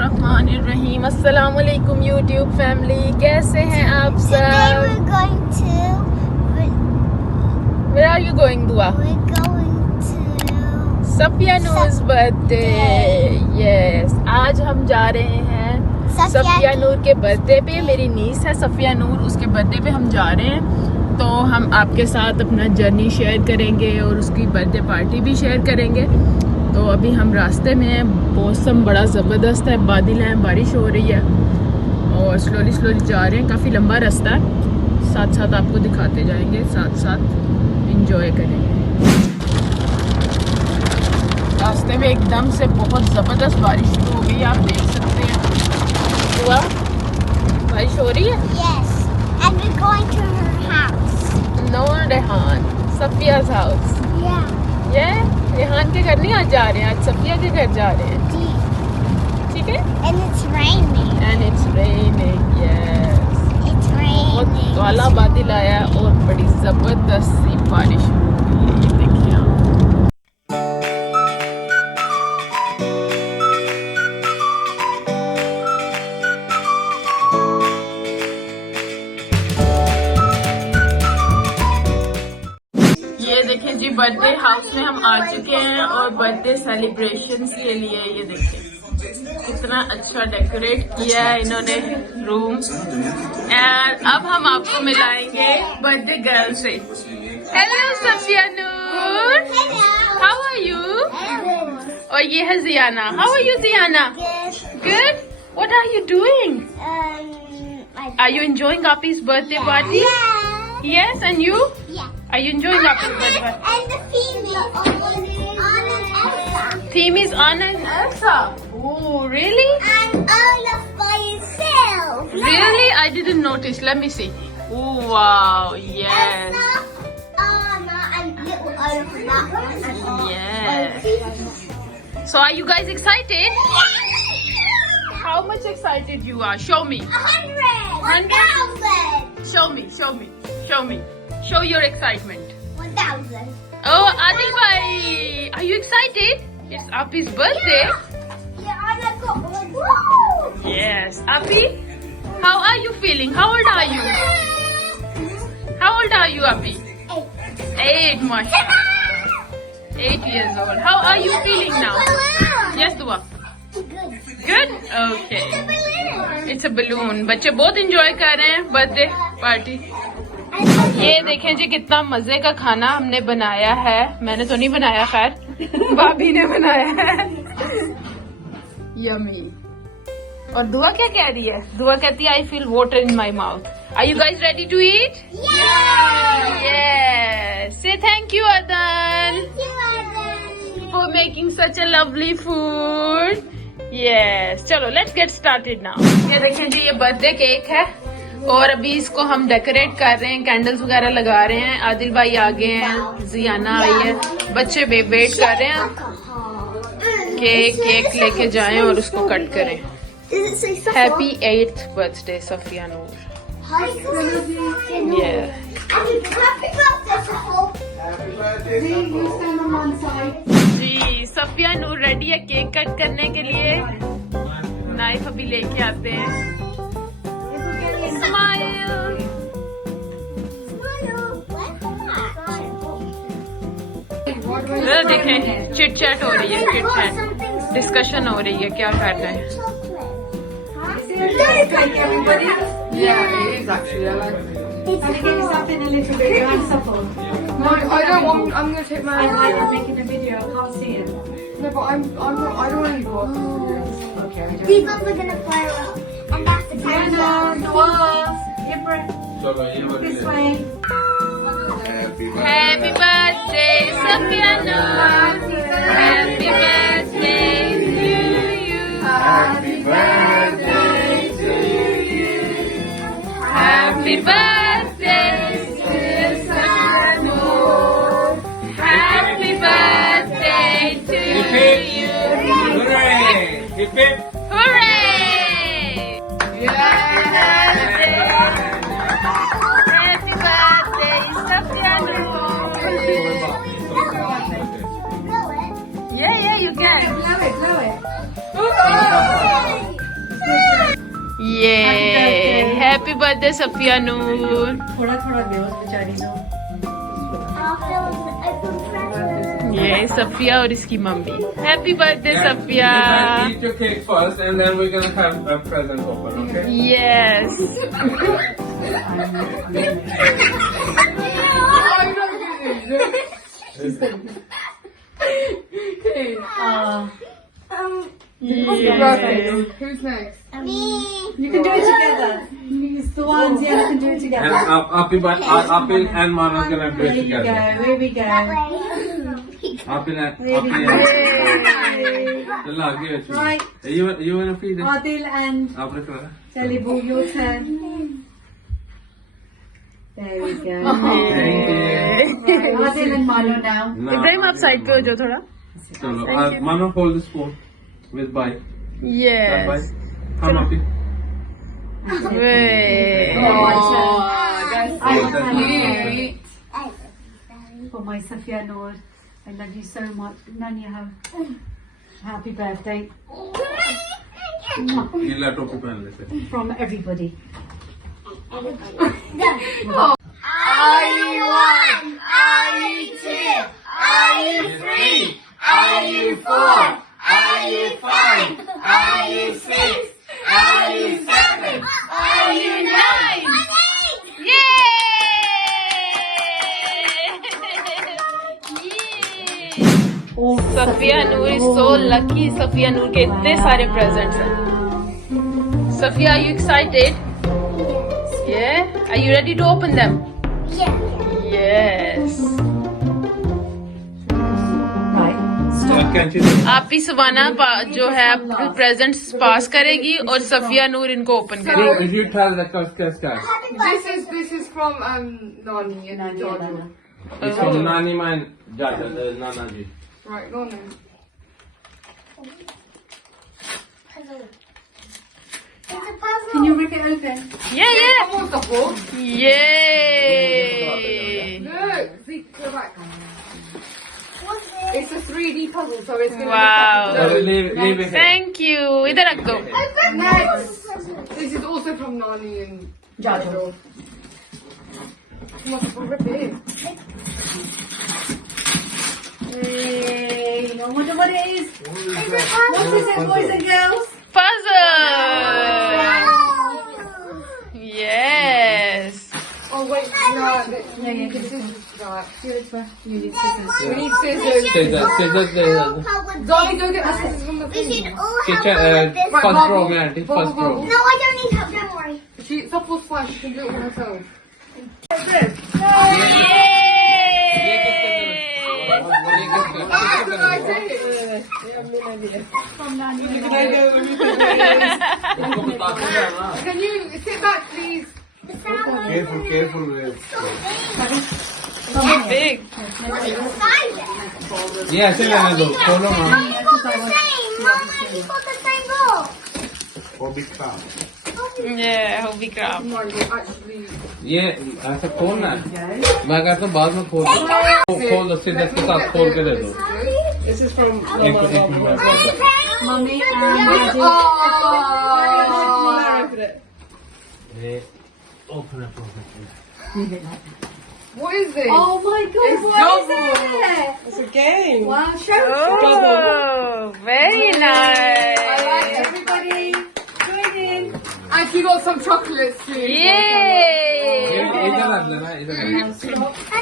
बिस्मिल्लाहिर्रहमानिर्रहीम। अस्सलाम वालेकुम यूट्यूब फैमिली, कैसे हैं आप सब? Where are you going, Duaa? We're going to Safiya Noor's birthday. Yes, आज हम जा रहे हैं सफिया नूर के बर्थडे पे। मेरी नीस है सफिया नूर, उसके बर्थडे पे हम जा रहे हैं। तो हम आपके साथ अपना जर्नी शेयर करेंगे और उसकी बर्थडे पार्टी भी शेयर करेंगे। तो अभी हम रास्ते में हैं, मौसम बड़ा ज़बरदस्त है, बादल हैं, बारिश हो रही है और स्लोली जा रहे हैं। काफ़ी लंबा रास्ता है, साथ साथ आपको दिखाते जाएंगे, साथ साथ इंजॉय करेंगे। रास्ते में एकदम से बहुत ज़बरदस्त बारिश शुरू हो गई, आप देख सकते हैं। दुआ, बारिश हो रही है। Yes, and we're going to her house. Noor Rehan, सफिया's house। Yeah. ये रेहान के घर नहीं आज जा रहे हैं, आज सफिया के घर जा रहे हैं। ठीक है। And it's raining. And it's raining, yes. It's बहुत raining. काला बादल आया है और बड़ी जबरदस्त सी बारिश हो रही है, ये देखिए आप। ये देखें जी, बर्थडे हाउस में हम आ चुके हैं और बर्थडे सेलिब्रेशंस के लिए ये देखें कितना अच्छा डेकोरेट किया है इन्होंने रूम। एंड अब हम आपको मिलाएंगे बर्थडे गर्ल से। Hello Safiya Noor, how are you? और ये है Jiyana. How are you Jiyana? Good. What are you doing? Are you enjoying आपी's birthday party? Yes, and you? Yeah. Are you enjoying आपी's birthday party? And the theme is Anna and Elsa. Theme is Anna and Elsa. Oh, really? And Olaf by himself. Really? I didn't notice. Let me see. Oh, wow. Yes. Elsa, Anna, and little Olaf and that one. And Yes. So are you guys excited? How much excited you are? Show me. 100. 100? Show me. Show me. Show me. Show your excitement. 1,000. Oh, Adil bhai. Are you excited? It's Api's birthday. Yeah, Anna got one. Woo! Yes. Api, how are you feeling? How old are you? How old are you, Api? 8. 8, mashallah. 8 years old. How are you feeling now? Yes, Dua. Good. Good? Okay. It's a balloon. It's a balloon. बच्चे बहुत enjoy कर रहे हैं birthday party. ये देखें जी कितना मजे का खाना हमने बनाया है। मैंने तो नहीं बनाया, खैर भाभी ने बनाया है। यमी। और दुआ क्या कह रही है? दुआ कहती है I feel water in my mouth. Are you guys ready to eat? Yes. Say thank you, Adan, for making such a lovely food. Yes. चलो लेट्स गेट स्टार्टेड नाउ। ये देखें जी, ये बर्थडे केक है और अभी इसको हम डेकोरेट कर रहे हैं, कैंडल्स वगैरह लगा रहे हैं। आदिल भाई आगे हैं, जियाना आई है, बच्चे वेट कर रहे हैं केक लेके जाएं और उसको कट करें। हैप्पी 8th बर्थडे सफिया नूर। जी सफिया नूर रेडी है केक कट करने के लिए। नाइफ अभी लेके आते हैं। स्माइल। देखें चिट चैट हो रही है, चिट चैट डिस्कशन हो रही है, क्या कर रहे हैं। Yeah, it is actually. I like it. Can I give you something a little bit more supple? No, I don't want. I'm gonna take my. I'm making a video. I can't see it. No, but I'm not. I don't want to go up. Okay. These ones are gonna fire up, and that's the time. Your breath. This way. Happy birthday, Safia Noor. Happy birthday to you. Happy birthday to you. Happy birthday to Safia Noor. Happy birthday to you. Hooray! Hip hip! Hooray! Happy birthday, Safia Noor. Yeah, you can. Blow it. Hooray! ये happy birthday Safia नूर. थोड़ा थोड़ा दे उस बेचारी को. ये सफिया और इसकी mummy. Happy birthday Safia. Eat your cake first, and then we're gonna have a present open, okay? Yes. Who's next? Me. You can do it together. It's the ones, yeah, you can do it together. And Apil and Mana's gonna do There it you go, together. here we go. Apil and Chala, give it to me. Right. You wanna feed it? Adil and Apil, Chala. Jelly Ball, your turn. There we go. Thank you. Right, Adil and Manu now. Ibrahim आप side पे हो जाओ थोड़ा. Chalo, Manu hold the spoon with bye. Yes. Bye. Come Apil. Wait. I have cute. For my Safia Noor. I love you so much. Nanya, happy birthday. You let Topi pehn lete. From everybody. Are you one? Are you two? Are you three? Are you four? Are you five? Are you six? Are you seven? Are you nine? Safiya Noor is so lucky. Safiya Noor के इतने सारे presents हैं. Safia, are you excited? Yeah. Are you ready to open them? Yeah. Yes. आप ही savanna जो है presents पास करेगी और सफिया नूर इनको ओपन करेगी. You tell the customer. This is from Nani and Jojo. It's from Nani and Nana ji. Right, Nani. It's a puzzle. Can you rip it open? Yeah. What's the book? Yay. Look, see, go back. What's this? It's a 3D puzzle, so it's gonna Wow. Leave it here. Thank you. इधर रख दो. Next. This is also from Nani and Jojo. Come on, rip it in. Hey, I wonder what it is. What is it, boys and girls? Puzzle. Yes. Oh wait, no, this is right. Give it to her. You need scissors. We need scissors. Scissors. Dolly, go get the scissors from the We thing. should all Kitchen, have one of this. Right, first Bubble. row, man. First Bubble, row. bubble. No, I don't need help. Don't worry. It's up for fun. She can do it all herself. Can you sit back, please? Careful. So big. Yeah, चले आने दो. खोलो माँ. वो भी खा. Yeah, hobby craft. No, you're actually. ये ऐसा खोलना है. मैं कहता हूँ बाद में खोल दो. खोल दो scissors के साथ खोल के दे दो. This is from एक minute. Mummy and Open it. What is this? Oh my god, It's what double. is it? It's a game. Wow, show Oh, very I like nice. everybody. Join in. And she got some chocolates too. Yay. इधर रख लेना. इधर. And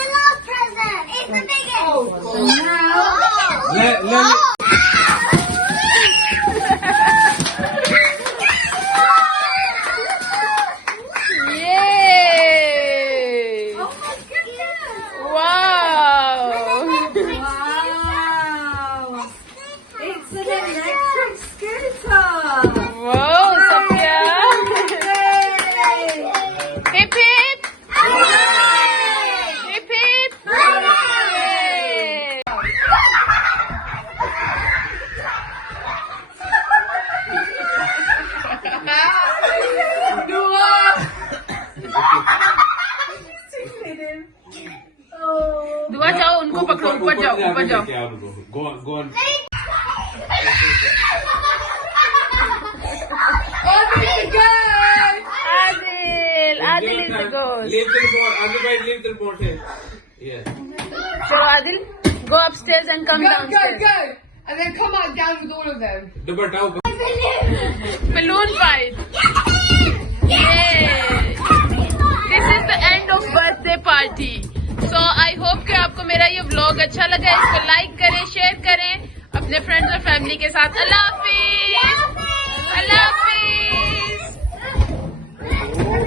the last present is the biggest. Oh, ले. Yay. Oh my goodness. Wow. wow. It's an electric scooter. Whoa, Safia. Yay. Hip hip. Hip hip. दुआ जाओ उनको पकड़ो ऊपर जाओ Go on. Oh, there you go. Adil is the ghost. Leave the remote. Otherwise, leave the remote here. Yeah. So Adil, go upstairs and come Go, downstairs. go, go! And then come out down with all of them. Dupatta. Balloon fight. Yay! This is the end of birthday party. So I hope कि आपको मेरा ये vlog अच्छा लगा. इसको like करें, share करें अपने friends और family के साथ. अल्लाह हाफिज़. अल्लाह हाफिज़.